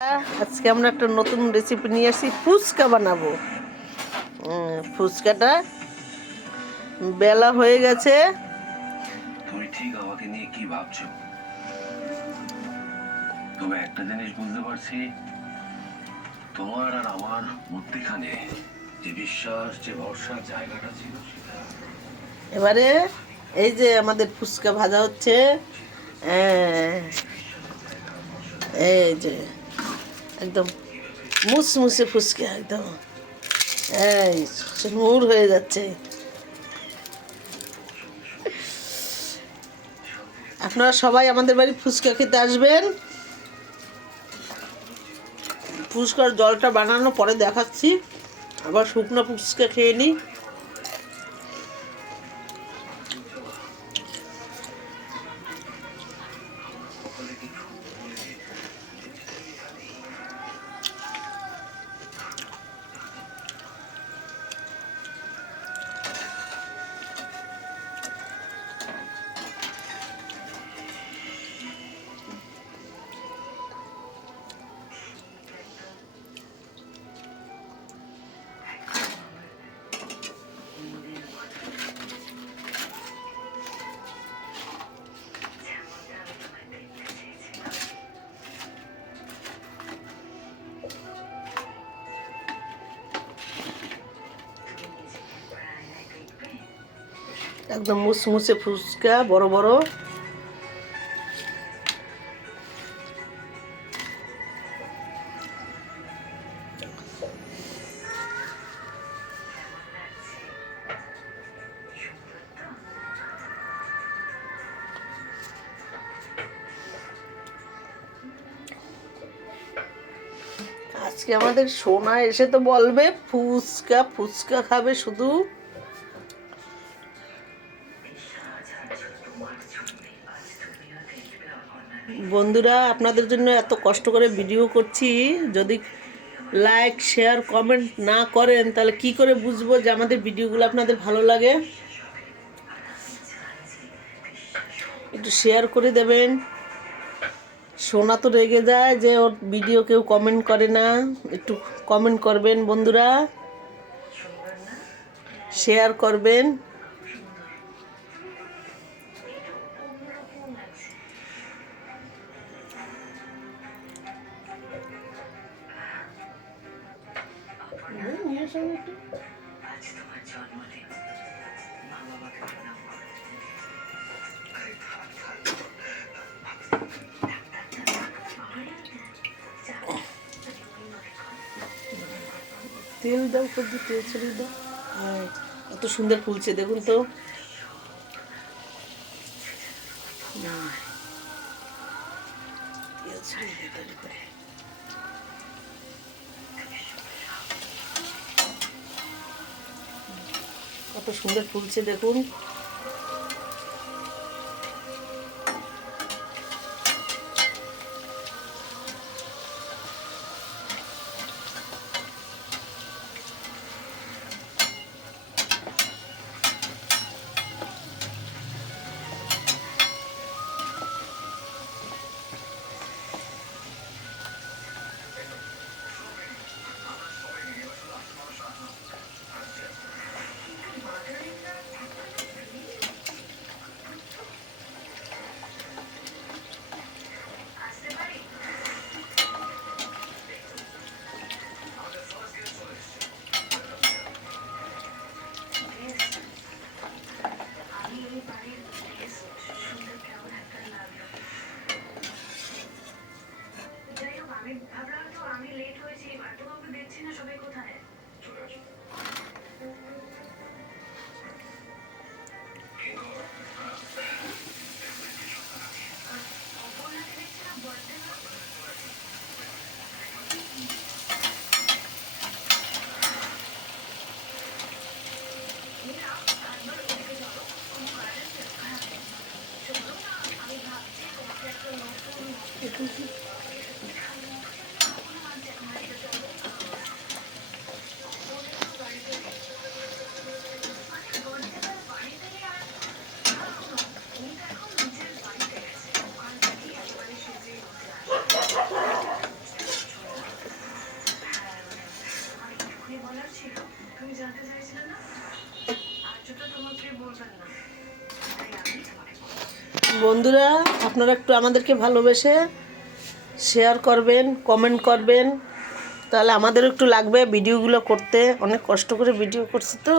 আজকে আমরা একটা নতুন রেসিপি নিয়ে আসছি, ফুচকা বানাবো। ফুচকাটা বেলা হয়ে গেছে। তুমি ঠিক আমাকে নিয়ে কি ভাবছো? তবে একটা জিনিস বুঝতে পারছি, তোমার আর আমার মধ্যখানে যে বিশ্বাস, যে ভরসার জায়গাটা ছিল সেটা এবারে এই যে আমাদের ফুচকা ভাজা হচ্ছে। এই যে একদম মুসমুসে ফুচকা, একদম এই নূর হয়ে যাচ্ছে। আপনারা সবাই আমাদের বাড়ি ফুচকা খেতে আসবেন। ফুচকার জলটা বানানো পরে দেখাচ্ছি, আবার শুকনো ফুচকা খেয়ে নিই। একদম মুসমুসে ফুচকা, বড় বড়। আজকে আমাদের সোনা এসে তো বলবে ফুচকা ফুচকা খাবে শুধু। বন্ধুরা, আপনাদের জন্য এত কষ্ট করে ভিডিও করছি, যদি লাইক শেয়ার কমেন্ট না করেন তাহলে কি করে বুঝবো যে আমাদের ভিডিওগুলো আপনাদের ভালো লাগে। একটু শেয়ার করে দেবেন। সোনা তো রেগে যায় যে ওর ভিডিও কেউ কমেন্ট করে না। একটু কমেন্ট করবেন বন্ধুরা, শেয়ার করবেন। তেল দাও, কত তেল ছড়িয়ে দাও। কত সুন্দর ফুলছে দেখুন তো। কত সুন্দর ফুলছে দেখুন। বন্ধুরা আপনারা একটু আমাদেরকে ভালোবেসে শেয়ার করবেন, কমেন্ট করবেন, তাহলে আমাদেরও একটু লাগবে ভিডিওগুলো করতে। অনেক কষ্ট করে ভিডিও করছি তো।